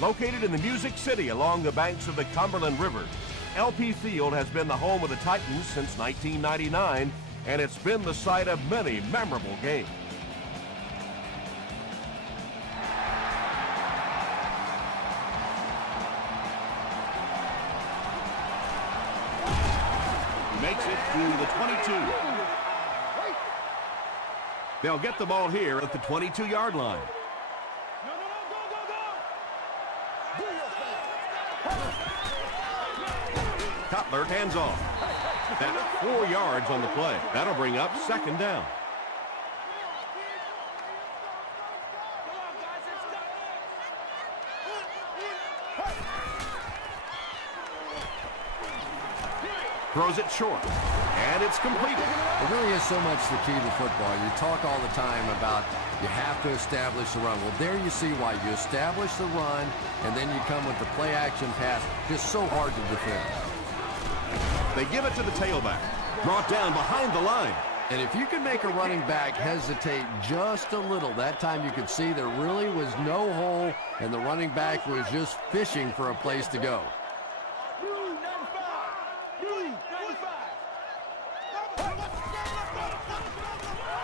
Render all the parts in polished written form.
Located in the Music City along the banks of the Cumberland River, LP Field has been the home of the Titans since 1999, and it's been the site of many memorable games. He makes it to the 22. They'll get the ball here at the 22-yard line. Cutler hands off. That's 4 yards on the play. That'll bring up second down. Throws it short, and it's completed. It really is so much the key to football. You talk all the time about you have to establish the run. Well, there you see why. You establish the run, and then you come with the play-action pass. Just so hard to defend. They give it to the tailback. Brought down behind the line. And if you can make a running back hesitate just a little, that time you could see there really was no hole, and the running back was just fishing for a place to go.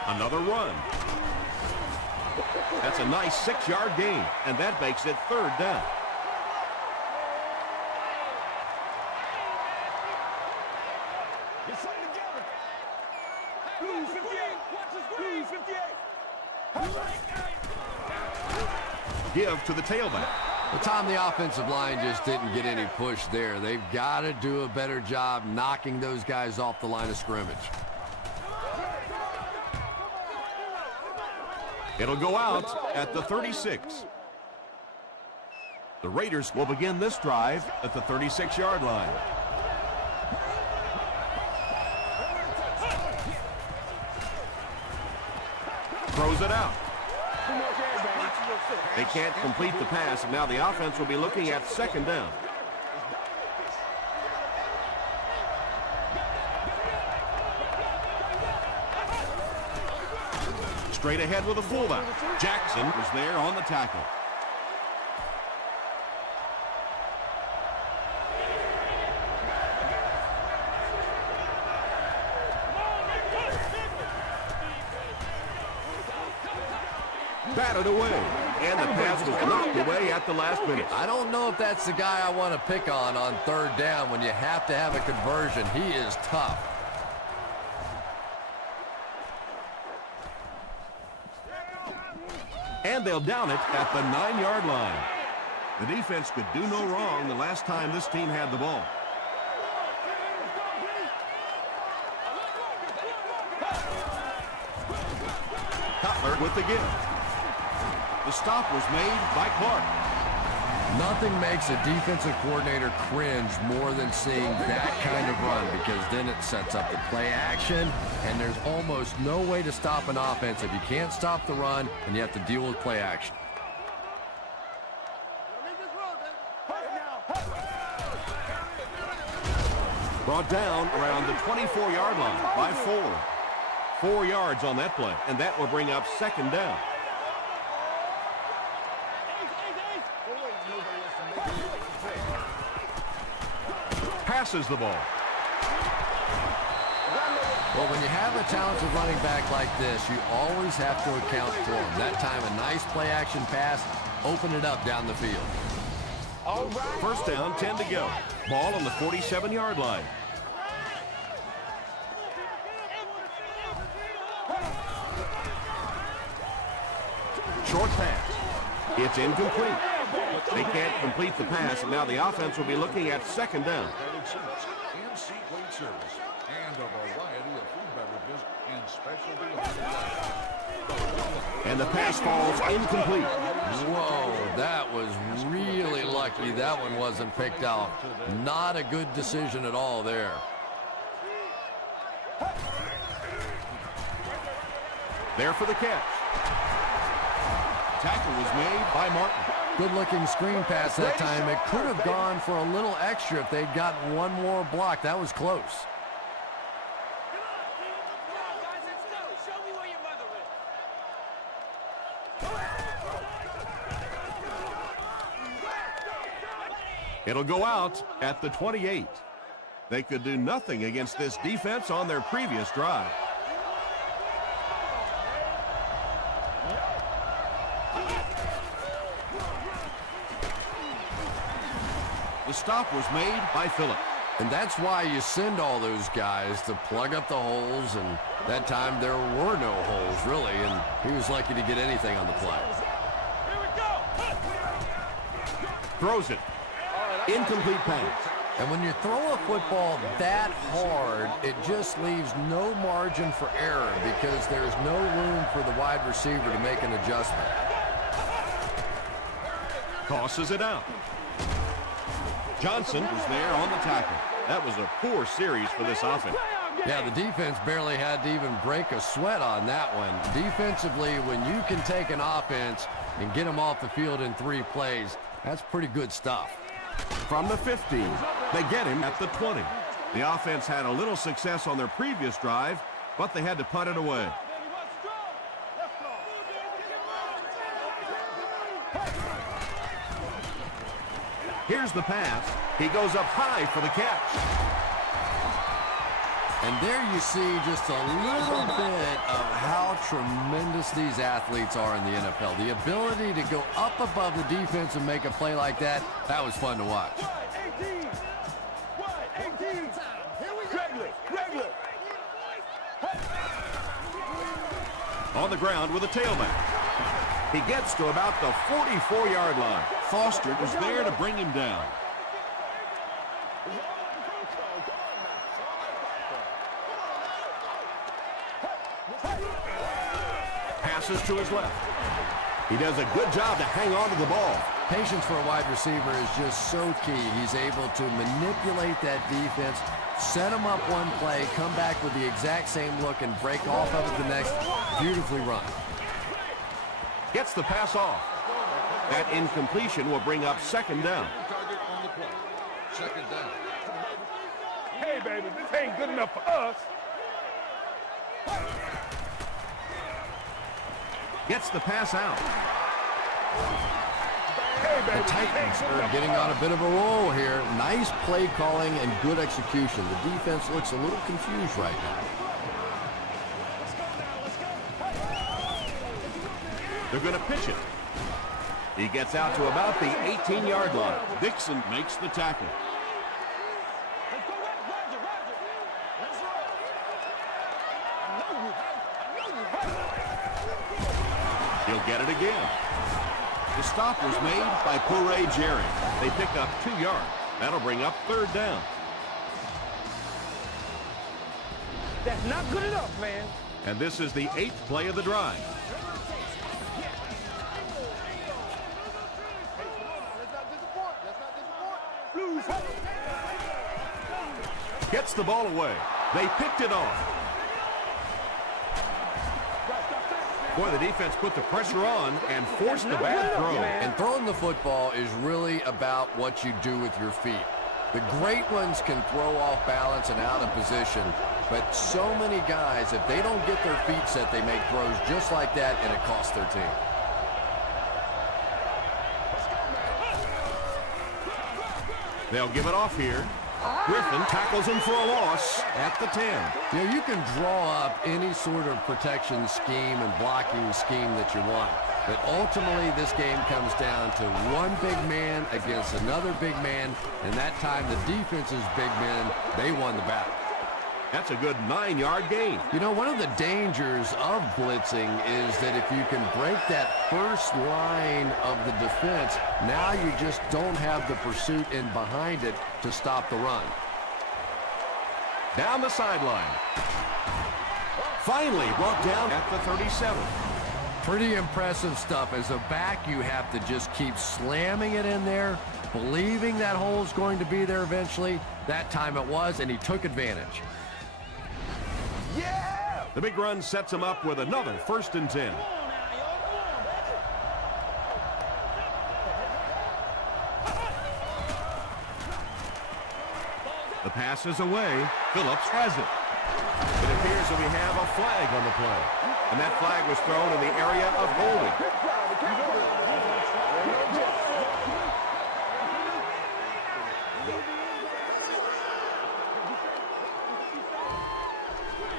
Another run. That's a nice 6-yard gain, and that makes it third down. Give to the tailback. The time the offensive line just didn't get any push there. They've got to do a better job knocking those guys off the line of scrimmage. It'll go out at the 36. The Raiders will begin this drive at the 36-yard line. Throws it out. They can't complete the pass, and now the offense will be looking at second down. Straight ahead with a fullback. Jackson was there on the tackle. Batted away, and the pass was knocked away at the last minute. I don't know if that's the guy I want to pick on third down when you have to have a conversion. He is tough. And they'll down it at the 9-yard line. The defense could do no wrong the last time this team had the ball. Cutler with the give. The stop was made by Clark. Nothing makes a defensive coordinator cringe more than seeing that kind of run, because then it sets up the play action, and there's almost no way to stop an offense if you can't stop the run and you have to deal with play action. Brought down around the 24-yard line by 4. 4 yards on that play, and that will bring up second down. Passes the ball. Well, when you have a talented running back like this, you always have to account for him. That time, a nice play-action pass, open it up down the field. First down, 10 to go. Ball on the 47-yard line. Short pass. It's incomplete. They can't complete the pass, and now the offense will be looking at second down. And the pass falls incomplete. Whoa, that was really lucky that one wasn't picked out. Not a good decision at all there. There for the catch. Tackle was made by Martin. Good-looking screen pass that time. It could have gone for a little extra if they'd gotten one more block. That was close. It'll go out at the 28. They could do nothing against this defense on their previous drive. The stop was made by Phillips. And that's why you send all those guys to plug up the holes, and that time there were no holes, really, and he was lucky to get anything on the play. Throws it. Incomplete pass. And when you throw a football that hard, it just leaves no margin for error because there's no room for the wide receiver to make an adjustment. Tosses it out. Johnson was there on the tackle. That was a poor series for this offense. Yeah, the defense barely had to even break a sweat on that one. Defensively, when you can take an offense and get them off the field in 3 plays, that's pretty good stuff. From the 15, they get him at the 20. The offense had a little success on their previous drive, but they had to punt it away. Here's the pass. He goes up high for the catch. And there you see just a little bit of how tremendous these athletes are in the NFL. The ability to go up above the defense and make a play like that, that was fun to watch. On the ground with a tailback. He gets to about the 44-yard line. Foster was there to bring him down. Passes to his left. He does a good job to hang on to the ball. Patience for a wide receiver is just so key. He's able to manipulate that defense, set him up one play, come back with the exact same look, and break off of it the next. Beautifully run. Gets the pass off. That incompletion will bring up second down. Second down. Hey, baby, this ain't good enough for us. Gets the pass out. Hey, baby, The Titans are getting on a bit of a roll here. Nice play calling and good execution. The defense looks a little confused right now. They're going to pitch it. He gets out to about the 18-yard line. Dixon makes the tackle. He'll get it again. The stop was made by Puré Jerry. They pick up 2 yards. That'll bring up third down. That's not good enough, man. And this is the 8th play of the drive. Gets the ball away. They picked it off. Boy, the defense put the pressure on and forced the bad throw. And throwing the football is really about what you do with your feet. The great ones can throw off balance and out of position, but so many guys, if they don't get their feet set, they make throws just like that, and it costs their team. They'll give it off here. Griffin tackles him for a loss at the 10. You know, you can draw up any sort of protection scheme and blocking scheme that you want. But ultimately, this game comes down to one big man against another big man. And that time, the defense's big men, they won the battle. That's a good 9-yard gain. You know, one of the dangers of blitzing is that if you can break that first line of the defense, now you just don't have the pursuit in behind it to stop the run. Down the sideline. Finally brought down at the 37. Pretty impressive stuff. As a back, you have to just keep slamming it in there, believing that hole's going to be there eventually. That time it was, and he took advantage. Yeah! The big run sets him up with another 1st and 10. The pass is away. Phillips has it. It appears that we have a flag on the play. And that flag was thrown in the area of holding.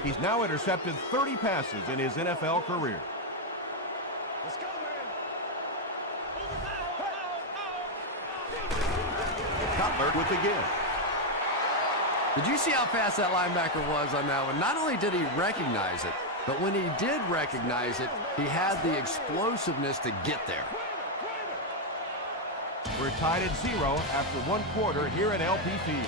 He's now intercepted 30 passes in his NFL career. Let's go, man. Cutler with the give. Did you see how fast that linebacker was on that one? Not only did he recognize it, but when he did recognize it, he had the explosiveness to get there. We're tied at 0 after 1 quarter here at LP Field.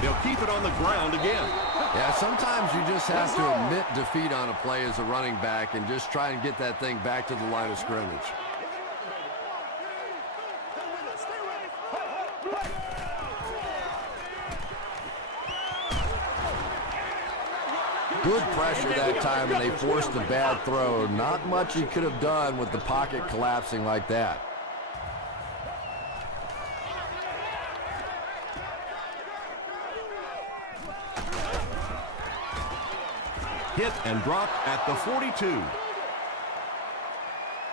They'll keep it on the ground again. Yeah, sometimes you just have to admit defeat on a play as a running back and just try and get that thing back to the line of scrimmage. Good pressure that time, and they forced a bad throw. Not much he could have done with the pocket collapsing like that. Hit and dropped at the 42.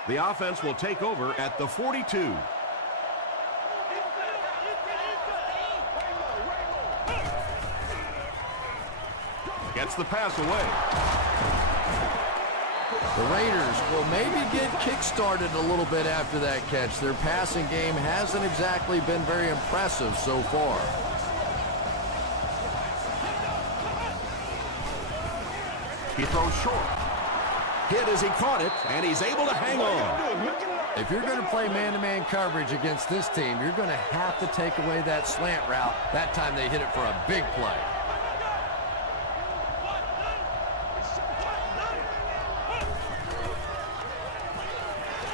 The offense will take over at the 42. Gets the pass away. The Raiders will maybe get kick-started a little bit after that catch. Their passing game hasn't exactly been very impressive so far. He throws short. Hit as he caught it, and he's able to hang on. If you're going to play man-to-man coverage against this team, you're going to have to take away that slant route. That time they hit it for a big play.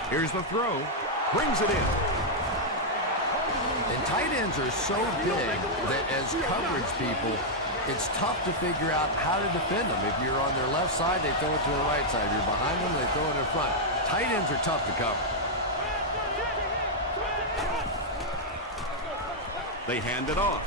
Here's the throw. Brings it in. And tight ends are so big that as coverage people, it's tough to figure out how to defend them. If you're on their left side, they throw it to the right side. If you're behind them, they throw it in front. Tight ends are tough to cover. They hand it off.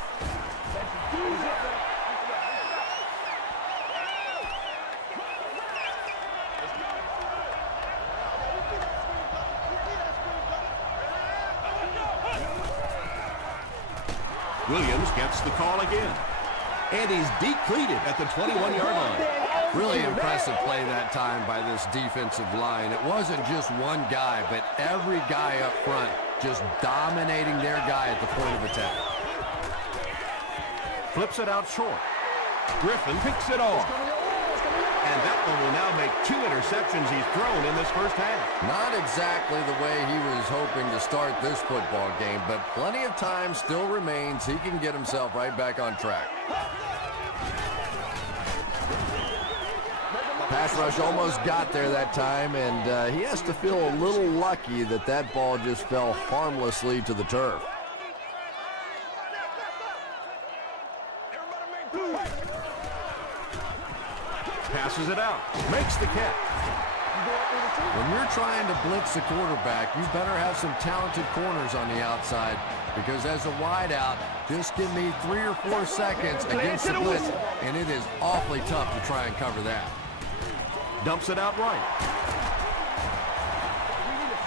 Williams gets the call again. And he's depleted at the 21-yard line. Really impressive play that time by this defensive line. It wasn't just one guy, but every guy up front just dominating their guy at the point of attack. Flips it out short. Griffin picks it off. And that one will now make 2 interceptions he's thrown in this first half. Not exactly the way he was hoping to start this football game, but plenty of time still remains. He can get himself right back on track. Pass rush almost got there that time, and he has to feel a little lucky that that ball just fell harmlessly to the turf. Passes it out. Makes the catch. When you're trying to blitz the quarterback, you better have some talented corners on the outside, because as a wideout, just give me 3 or 4 seconds against the blitz, and it is awfully tough to try and cover that. Dumps it out right.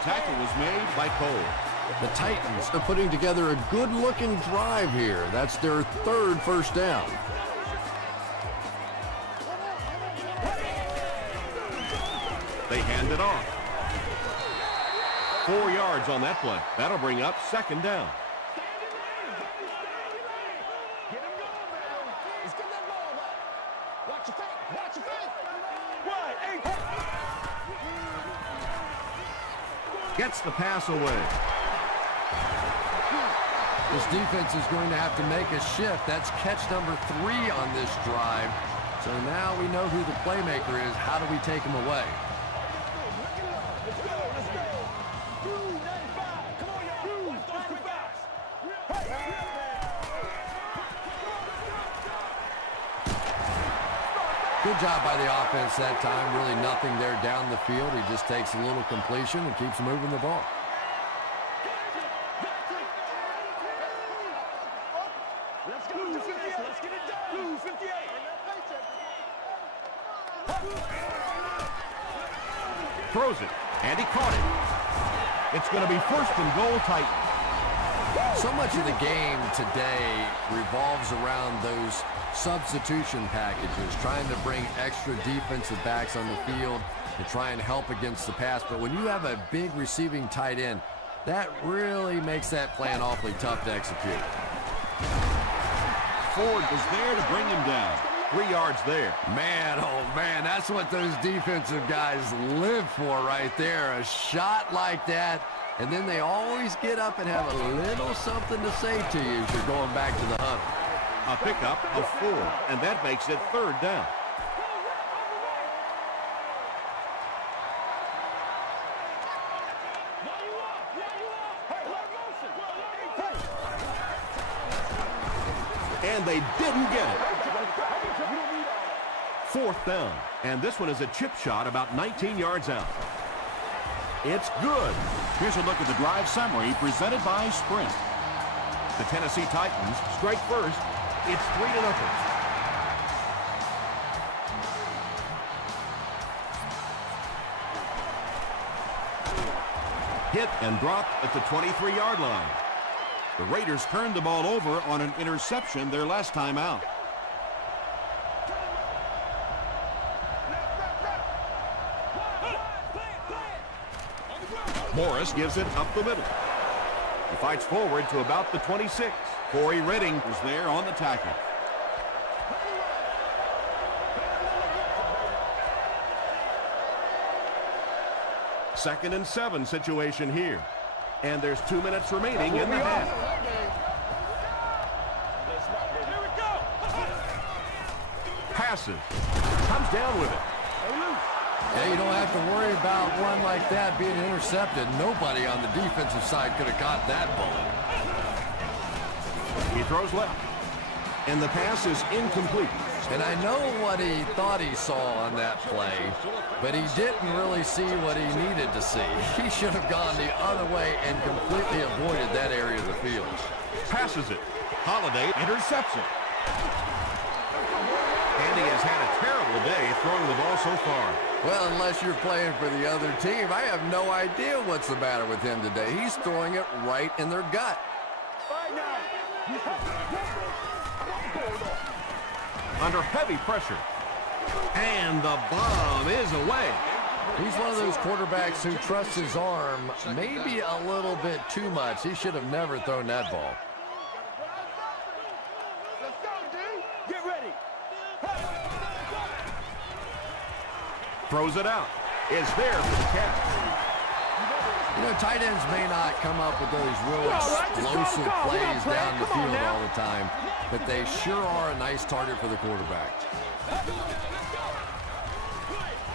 Tackle was made by Cole. The Titans are putting together a good-looking drive here. That's their 3rd first down. They hand it off. 4 yards on that play. That'll bring up 2nd down. Gets the pass away. This defense is going to have to make a shift. That's catch number 3 on this drive. So now we know who the playmaker is. How do we take him away? Good job by the offense that time. Really nothing there down the field. He just takes a little completion and keeps moving the ball. Let's go. 258. Let's get it done. 258. Throws it, and he caught it. It's going to be first and goal, Titans. So much of the game today revolves around those substitution packages, trying to bring extra defensive backs on the field to try and help against the pass. But when you have a big receiving tight end, that really makes that plan awfully tough to execute. Ford was there to bring him down. 3 yards there. Man, oh man, that's what those defensive guys live for right there. A shot like that, and then they always get up and have a little something to say to you as you're going back to the hunt. A pickup of 4, and that makes it 3rd down. And they didn't get it. 4th down, and this one is a chip shot about 19 yards out. It's good. Here's a look at the drive summary presented by Sprint. The Tennessee Titans strike first. It's 3-0. Hit and dropped at the 23-yard line. The Raiders turned the ball over on an interception their last time out. Morris gives it up the middle. He fights forward to about the 26. Corey Redding Was there on the tackle. Second and 7 situation here. And there's 2 minutes remaining in the half. Passes. Comes down with it. Yeah, you don't have to worry about one like that being intercepted. Nobody on the defensive side could have caught that bullet. He throws left. And the pass is incomplete. And I know what he thought he saw on that play, but he didn't really see what he needed to see. He should have gone the other way and completely avoided that area of the field. Passes it. Holiday intercepts it. And he has had a terrible day throwing the ball so far. Well, unless you're playing for the other team, I have no idea what's the matter with him today. He's throwing it right in their gut. Under heavy pressure. And the bomb is away. He's one of those quarterbacks who trusts his arm maybe a little bit too much. He should have never thrown that ball. Let's go, dude. Get ready. Throws it out. Is there for the catch. You know, tight ends may not come up with those real explosive plays down the field all the time, but they sure are a nice target for the quarterback.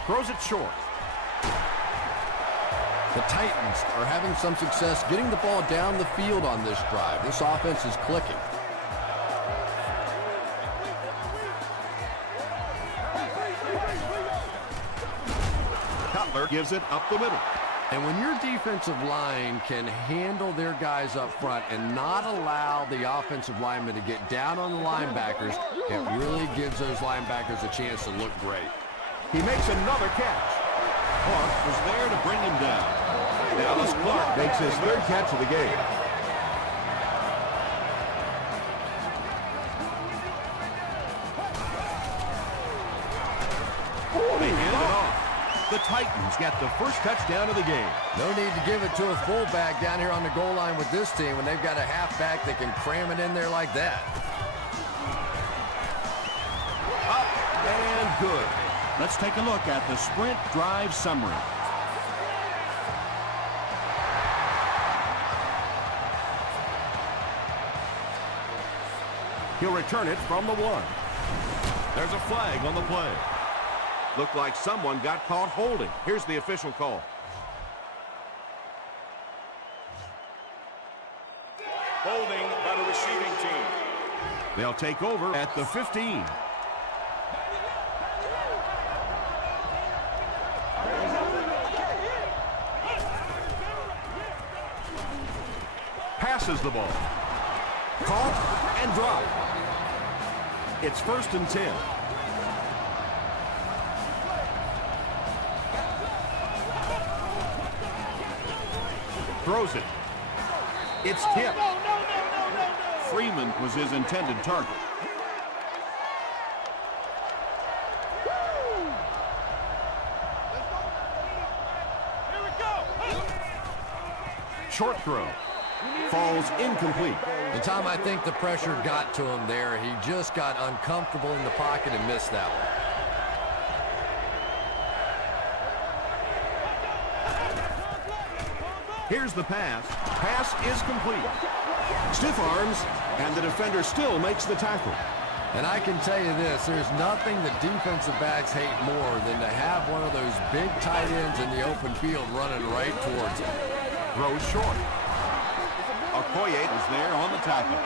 Throws it short. The Titans are having some success getting the ball down the field on this drive. This offense is clicking. Cutler gives it up the middle. And when your defensive line can handle their guys up front and not allow the offensive linemen to get down on the linebackers, it really gives those linebackers a chance to look great. He makes another catch. Clark was there to bring him down. Dallas Clark makes his 3rd catch of the game. They hand it off. The Titans get the first touchdown of the game. No need to give it to a fullback down here on the goal line with this team when they've got a halfback that can cram it in there like that. Up and good. Let's take a look at the Sprint drive summary. He'll return it from the 1. There's a flag on the play. Looked like someone got caught holding. Here's the official call. Holding by the receiving team. They'll take over at the 15. Passes the ball. Caught and dropped. It's 1st and 10. Throws it. It's tipped. Freeman was his intended target. Short throw. Falls incomplete. The time I think the pressure got to him there, he just got uncomfortable in the pocket and missed that one. Here's the pass. Pass is complete. Stiff arms, and the defender still makes the tackle. And I can tell you this, there's nothing that defensive backs hate more than to have one of those big tight ends in the open field running right towards him. Throws short. Okoye is there on the tackle.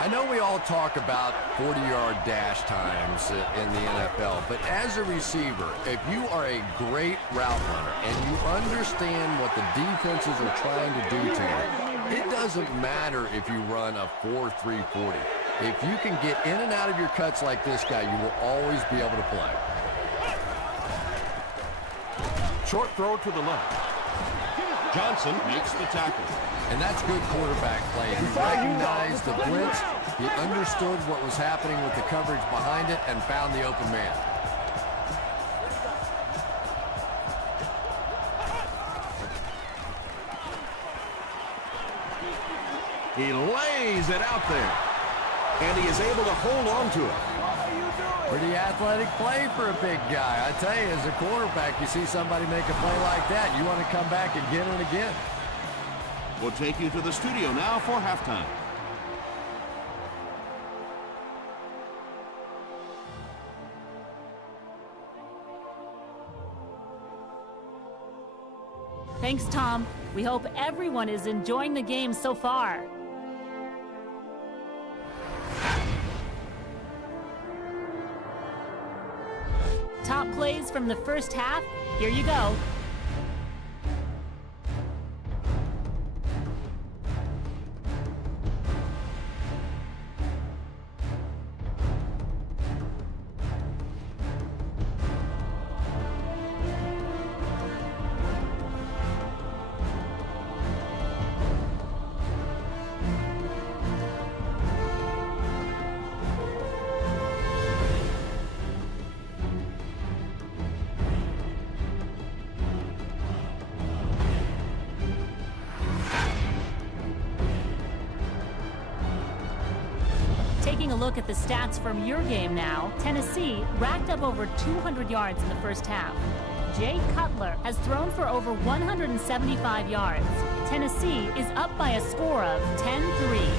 I know we all talk about 40-yard dash times in the NFL, but as a receiver, if you are a great route runner and you understand what the defenses are trying to do to you, it doesn't matter if you run a 4.340. If you can get in and out of your cuts like this guy, you will always be able to play. Short throw to the left. Johnson makes the tackle. And that's good quarterback play. He recognized the blitz, he understood what was happening with the coverage behind it, and found the open man. He lays it out there. And he is able to hold on to it. Pretty athletic play for a big guy. I tell you, as a quarterback, you see somebody make a play like that, you want to come back again and again. We'll take you to the studio now for halftime. Thanks, Tom. We hope everyone is enjoying the game so far. Top plays from the first half. Here you go. Taking a look at the stats from your game now, Tennessee racked up over 200 yards in the first half. Jay Cutler has thrown for over 175 yards. Tennessee is up by a score of 10-3.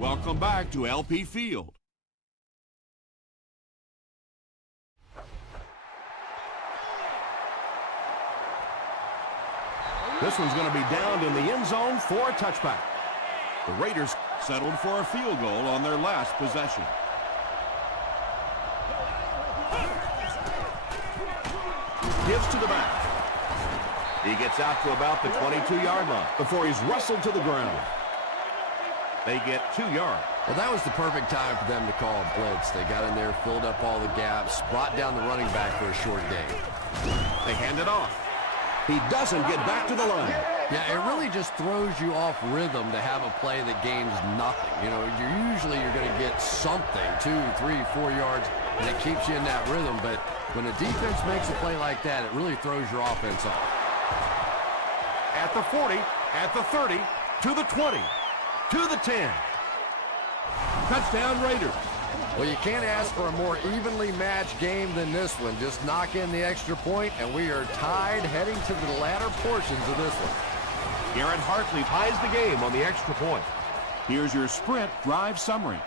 Welcome back to LP Field. This one's going to be downed in the end zone for a touchback. The Raiders settled for a field goal on their last possession. Gives to the back. He gets out to about the 22-yard line before he's wrestled to the ground. They get 2 yards. Well, that was the perfect time for them to call a blitz. They got in there, filled up all the gaps, brought down the running back for a short gain. They hand it off. He doesn't get back to the line. Yeah, it really just throws you off rhythm to have a play that gains nothing. You know, you're going to get something, 2, 3, 4 yards, and it keeps you in that rhythm. But when a defense makes a play like that, it really throws your offense off. At the 40, at the 30, to the 20, to the 10. Touchdown Raiders. Well, you can't ask for a more evenly matched game than this one. Just knock in the extra point, and we are tied heading to the latter portions of this one. Garrett Hartley ties the game on the extra point. Here's your sprint drive summary.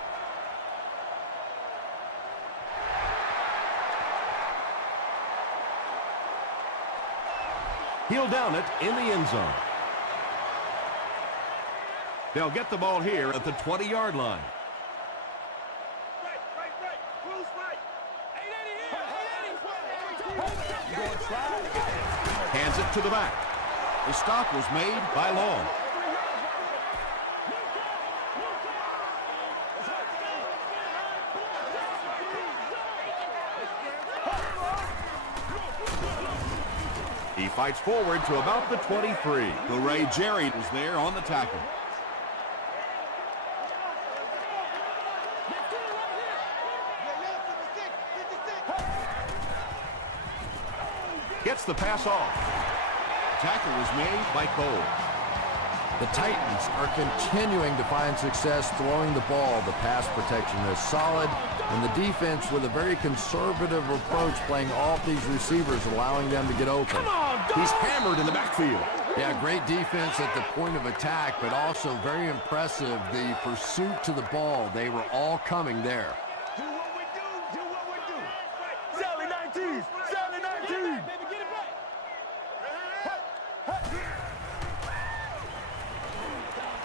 He'll down it in the end zone. They'll get the ball here at the 20-yard line. Hands it to the back. The stop was made by Long. fights forward to about the 23. Ray Jerry was there on the tackle. Gets the pass off. Tackle was made by Cole. The Titans are continuing to find success throwing the ball. The pass protection is solid, and the defense with a very conservative approach playing off these receivers, allowing them to get open. He's hammered in the backfield. Yeah, great defense at the point of attack, but also very impressive, the pursuit to the ball. They were all coming there. Do what we do. Do what we do. Sally 19. Sally 19. Baby, get it back.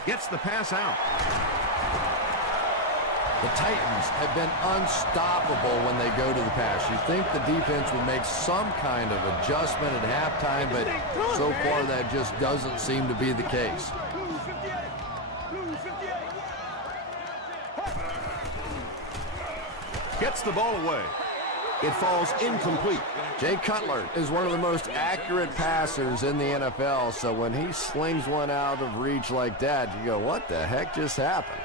Gets the pass out. The Titans have been unstoppable when they go to the pass. You think the defense would make some kind of adjustment at halftime, but so far that just doesn't seem to be the case. Gets the ball away. It falls incomplete. Jay Cutler is one of the most accurate passers in the NFL, so when he slings one out of reach like that, you go, what the heck just happened?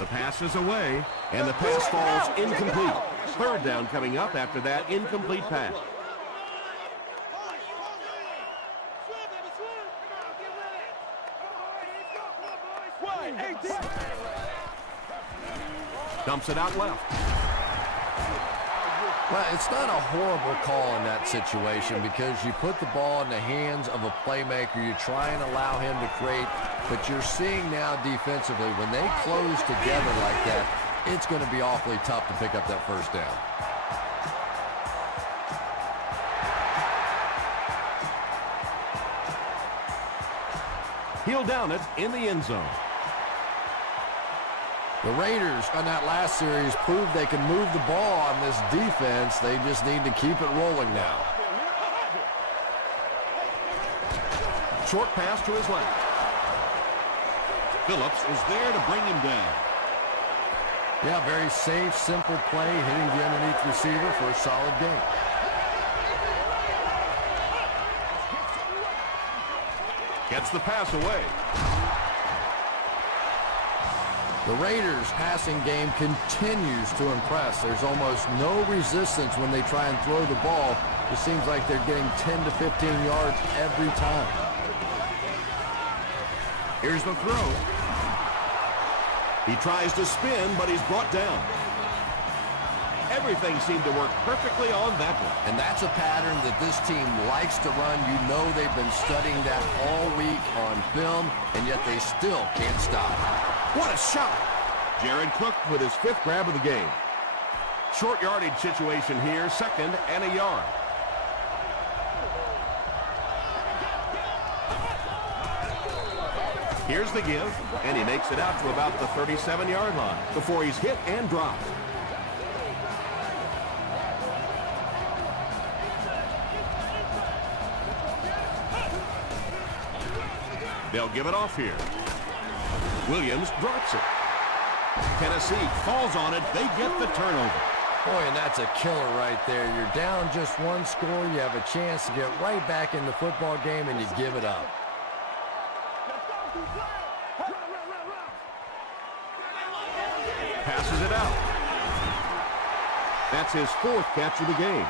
The pass is away, and the pass falls incomplete. Third down coming up after that incomplete pass. Dumps it out left. Well, it's not a horrible call in that situation because you put the ball in the hands of a playmaker. You try and allow him to create, but you're seeing now defensively, when they close together like that, it's going to be awfully tough to pick up that first down. He'll down it in the end zone. The Raiders on that last series proved they can move the ball on this defense. They just need to keep it rolling now. Short pass to his left. Phillips is there to bring him down. Yeah, very safe, simple play, hitting the underneath receiver for a solid gain. Gets the pass away. The Raiders' passing game continues to impress. There's almost no resistance when they try and throw the ball. It seems like they're getting 10 to 15 yards every time. Here's the throw. He tries to spin, but he's brought down. Everything seemed to work perfectly on that one. And that's a pattern that this team likes to run. You know they've been studying that all week on film, and yet they still can't stop. What a shot! Jared Cook with his 5th grab of the game. Short yardage situation here, 2nd and a yard. Here's the give, and he makes it out to about the 37-yard line before he's hit and dropped. They'll give it off here. Williams drops it. Tennessee falls on it. They get the turnover. Boy, and that's a killer right there. You're down just one score. You have a chance to get right back in the football game, and you give it up. Passes it out. That's his 4th catch of the game.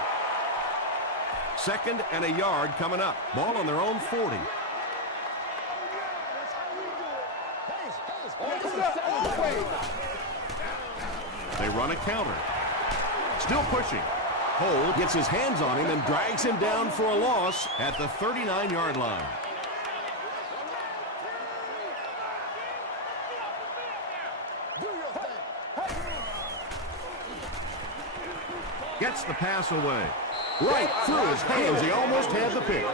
2nd and a yard coming up. Ball on their own 40. They run a counter. Still pushing. Cole gets his hands on him and drags him down for a loss at the 39-yard line. Gets the pass away. Right through his hands. He almost had the pick.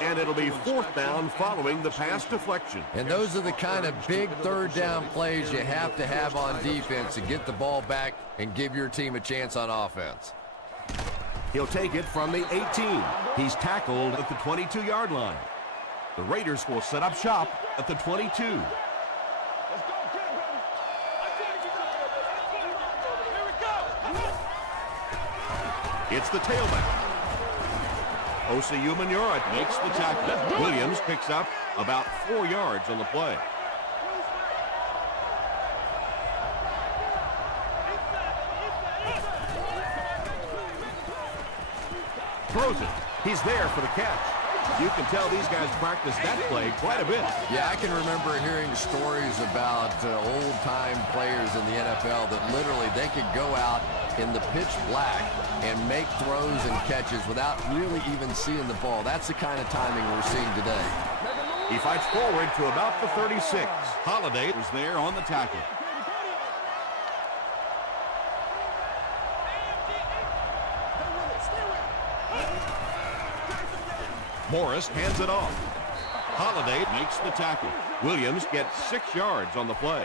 And it'll be 4th down following the pass deflection. And those are the kind of big 3rd down plays you have to have on defense to get the ball back and give your team a chance on offense. He'll take it from the 18. He's tackled at the 22-yard line. The Raiders will set up shop at the 22. It's the tailback. Osi Umenyiora makes the tackle. Williams picks up about 4 yards on the play. Throws it. He's there for the catch. You can tell these guys practice that play quite a bit. Yeah, I can remember hearing stories about old-time players in the NFL that literally they could go out in the pitch black and make throws and catches without really even seeing the ball. That's the kind of timing we're seeing today. He fights forward to about the 36. Holiday was there on the tackle. Morris hands it off. Holiday makes the tackle. Williams gets 6 yards on the play.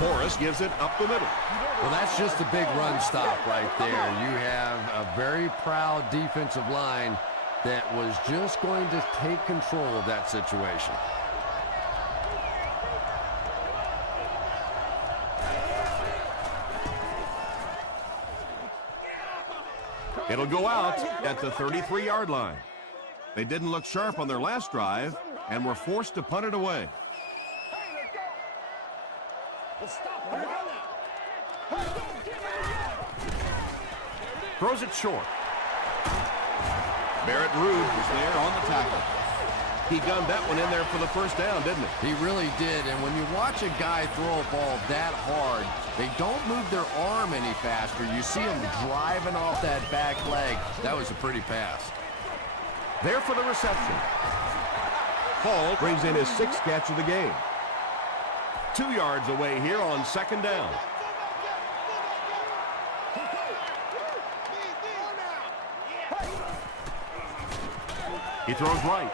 Morris gives it up the middle. Well, that's just a big run stop right there. You have a very proud defensive line that was just going to take control of that situation. It'll go out at the 33-yard line. They didn't look sharp on their last drive and were forced to punt it away. Throws it short. Barrett Ruud was there on the tackle. He gunned that one in there for the first down, didn't he? He really did, and when you watch a guy throw a ball that hard, they don't move their arm any faster. You see them driving off that back leg. That was a pretty pass. There for the reception. Hall brings in his 6th catch of the game. 2 yards away here on 2nd down. He throws right.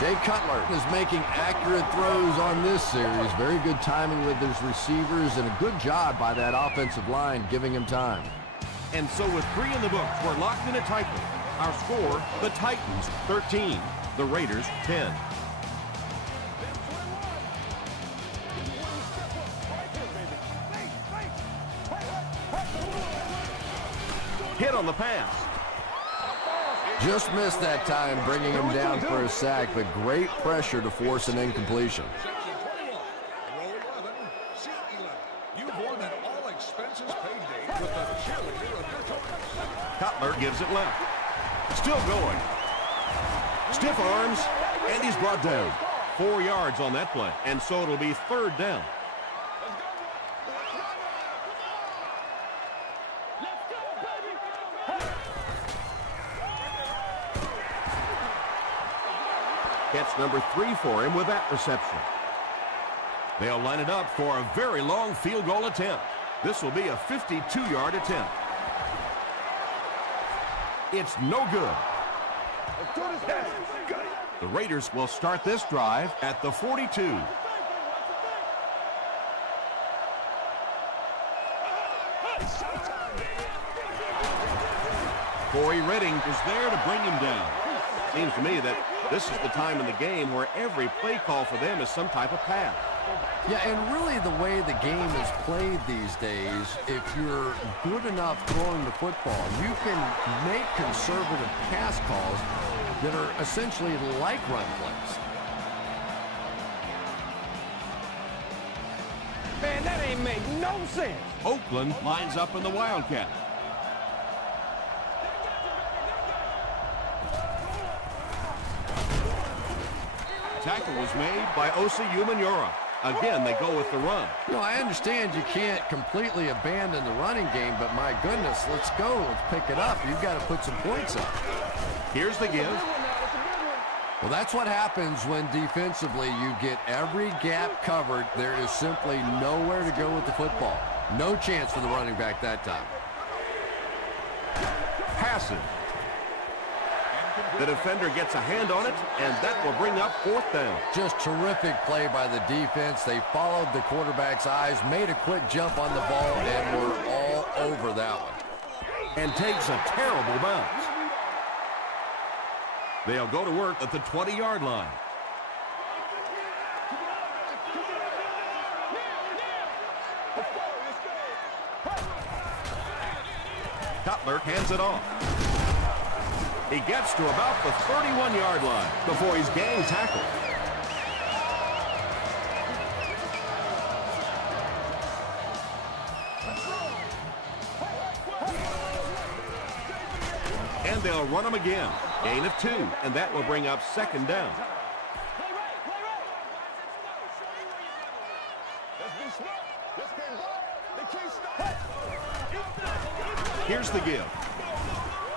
Jay Cutler is making accurate throws on this series. Very good timing with his receivers and a good job by that offensive line giving him time. And so with 3 in the books, we're locked in it tightly. Our score, the Titans 13, the Raiders 10. Hit on the pass. Just missed that time, bringing him down for a sack, but great pressure to force an incompletion. Section 21, row 11, seat 11. You've won an all-expenses-paid day with the cheerleader of your choice. Cutler gives it left. Still going. Stiff arms, and he's brought down. 4 yards on that play, and so it'll be 3rd down. Catch number 3 for him with that reception. They'll line it up for a very long field goal attempt. This will be a 52-yard attempt. It's no good. The Raiders will start this drive at the 42. Corey Redding is there to bring him down. Seems to me that this is the time in the game where every play call for them is some type of pass. Yeah, and really the way the game is played these days, if you're good enough throwing the football, you can make conservative pass calls that are essentially like run plays. Man, that ain't make no sense. Oakland lines up in the Wildcat. Tackle was made by Osi Umenyiora. Again, they go with the run. You know, I understand you can't completely abandon the running game, but my goodness, let's go. Let's pick it up. You've got to put some points up. Here's the give. Well, that's what happens when defensively you get every gap covered. There is simply nowhere to go with the football. No chance for the running back that time. Passing. The defender gets a hand on it, and that will bring up 4th down. Just terrific play by the defense. They followed the quarterback's eyes, made a quick jump on the ball, and were all over that one. And takes a terrible bounce. They'll go to work at the 20-yard line. Cutler hands it off. He gets to about the 31-yard line before he's gang tackled. And they'll run him again. Gain of 2, and that will bring up second down. Here's the give.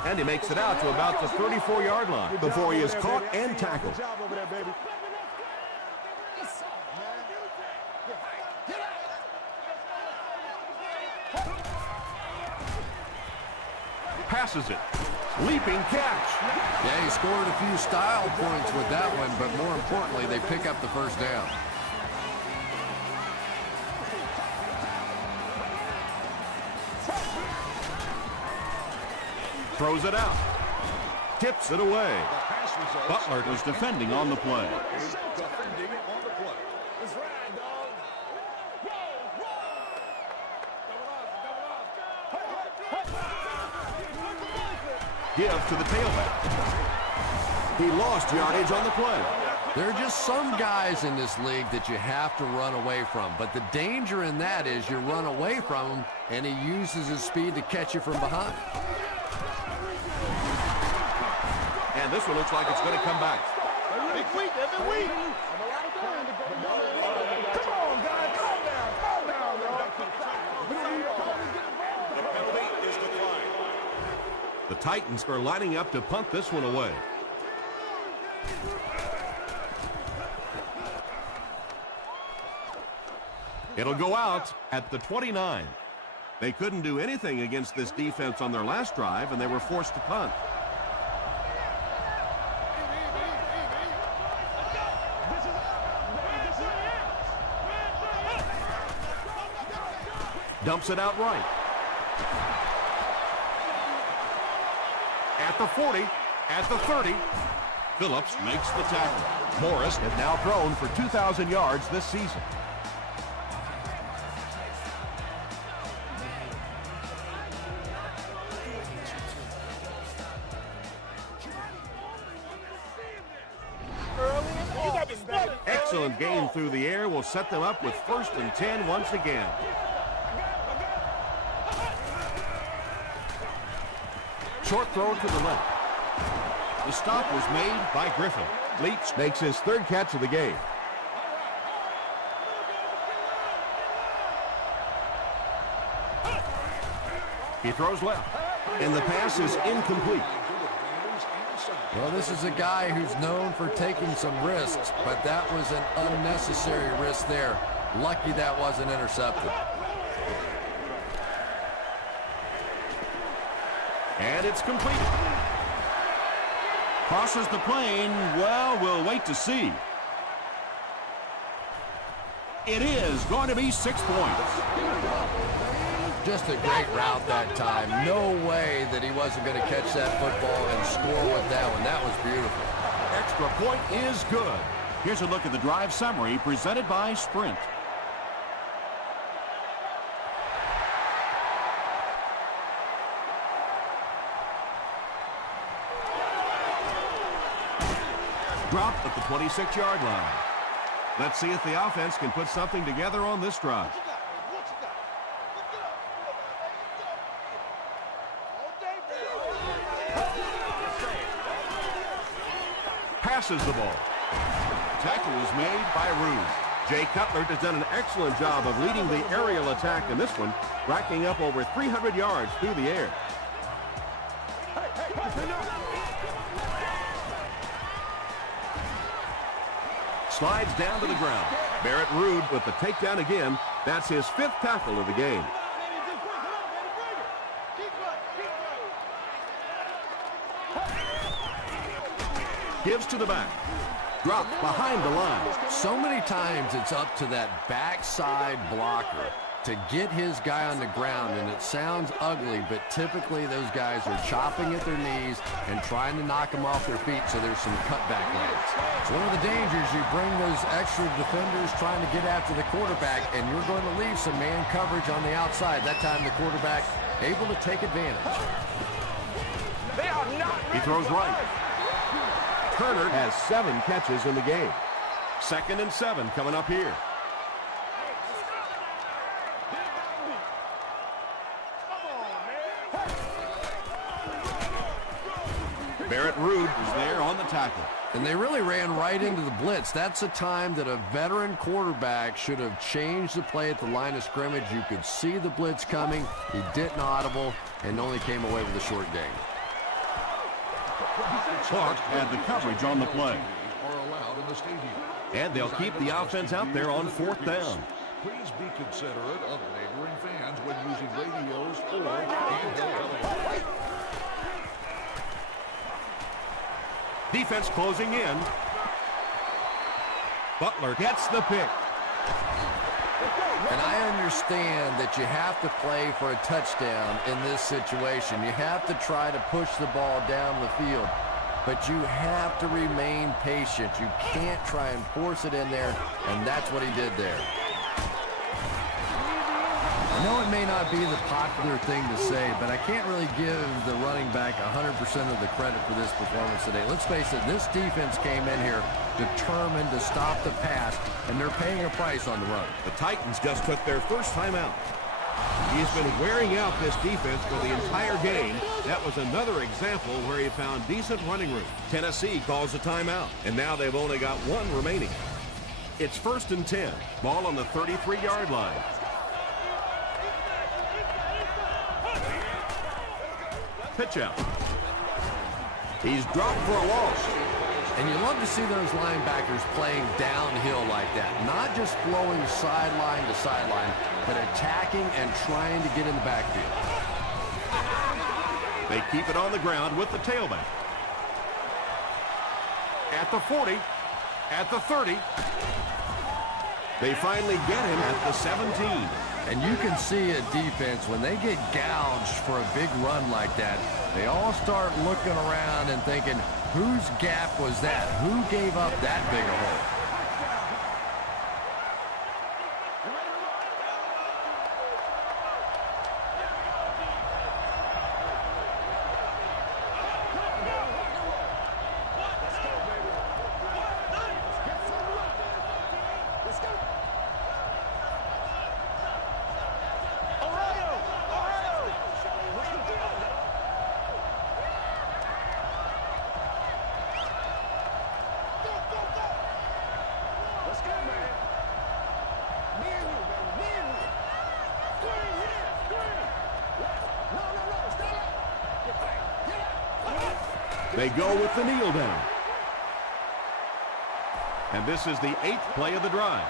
And he makes it out to about the 34-yard line Before he is caught and tackled. passes it. Leaping catch. Yeah, he scored a few style points with that one, but more importantly, they pick up the first down. Throws it out. Tips it away. Butler was defending on the play. Give to the tailback. He lost yardage on the play. There are just some guys in this league that you have to run away from, but the danger in that is you run away from him and he uses his speed to catch you from behind. And this one looks like it's going to come back. Big week, every week. Come on, guys, calm down, The penalty is declined. The Titans are lining up to punt this one away. It'll go out at the 29. They couldn't do anything against this defense on their last drive, and they were forced to punt. Dumps it out right. At the 40, at the 30, Phillips makes the tackle. Morris has now thrown for 2,000 yards this season. Excellent game through the air will set them up with 1st and 10 once again. Short throw to the left. The stop was made by Griffin. Leach makes his 3rd catch of the game. He throws left, and the pass is incomplete. Well, this is a guy who's known for taking some risks, but that was an unnecessary risk there. Lucky that wasn't intercepted. And it's complete. Crosses the plane. Well, we'll wait to see. It is going to be 6 points. Just a great route that time. No way that he wasn't going to catch that football and score with that one. That was beautiful. Extra point is good. Here's a look at the drive summary presented by Sprint. Dropped at the 26-yard line. Let's see if the offense can put something together on this drive. Passes the ball. Tackle was made by Rude. Jay Cutler has done an excellent job of leading the aerial attack in this one, racking up over 300 yards through the air. Slides down to the ground. Barrett Rude with the takedown again. That's his 5th tackle of the game. Gives to the back. Dropped behind the line. So many times it's up to that backside blocker to get his guy on the ground, and it sounds ugly, but typically those guys are chopping at their knees and trying to knock them off their feet so there's some cutback legs. It's one of the dangers. You bring those extra defenders trying to get after the quarterback, and you're going to leave some man coverage on the outside. That time the quarterback able to take advantage. They are not He throws right. Turner has 7 catches in the game. 2nd and 7 coming up here. Barrett Ruud is there on the tackle. And they really ran right into the blitz. That's a time that a veteran quarterback should have changed the play at the line of scrimmage. You could see the blitz coming. He didn't audible and only came away with a short gain. Clark had the coverage on the play. Are allowed in the stadium. And they'll keep the offense out there on 4th down. Please be considerate of neighboring fans when using radios or handheld television. Defense closing in. Butler gets the pick. And I understand that you have to play for a touchdown in this situation. You have to try to push the ball down the field. But you have to remain patient. You can't try and force it in there, and that's what he did there. I know it may not be the popular thing to say, but I can't really give the running back 100% of the credit for this performance today. Let's face it, this defense came in here determined to stop the pass, and they're paying a price on the run. The Titans just took their first time out. He's been wearing out this defense for the entire game. That was another example where he found decent running room. Tennessee calls a timeout, and now they've only got 1 remaining. It's 1st and 10. Ball on the 33-yard line. Pitch out. He's dropped for a loss. And you love to see those linebackers playing downhill like that. Not just flowing sideline to sideline, but attacking and trying to get in the backfield. They keep it on the ground with the tailback. At the 40, at the 30. They finally get him at the 17. And you can see a defense, when they get gouged for a big run like that, they all start looking around and thinking, whose gap was that? Who gave up that big a hole? They go with the kneel down. And this is the 8th play of the drive.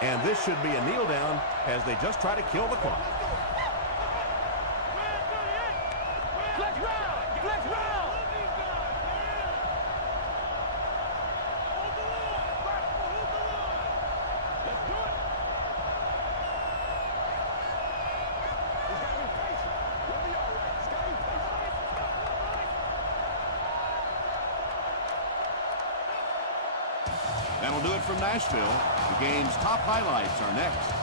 And this should be a kneel down as they just try to kill the clock. Flex round! Flex round! Let's do it! He's got to be patient. We'll be all right. He's got to be patient. That'll do it from Nashville. The game's top highlights are next.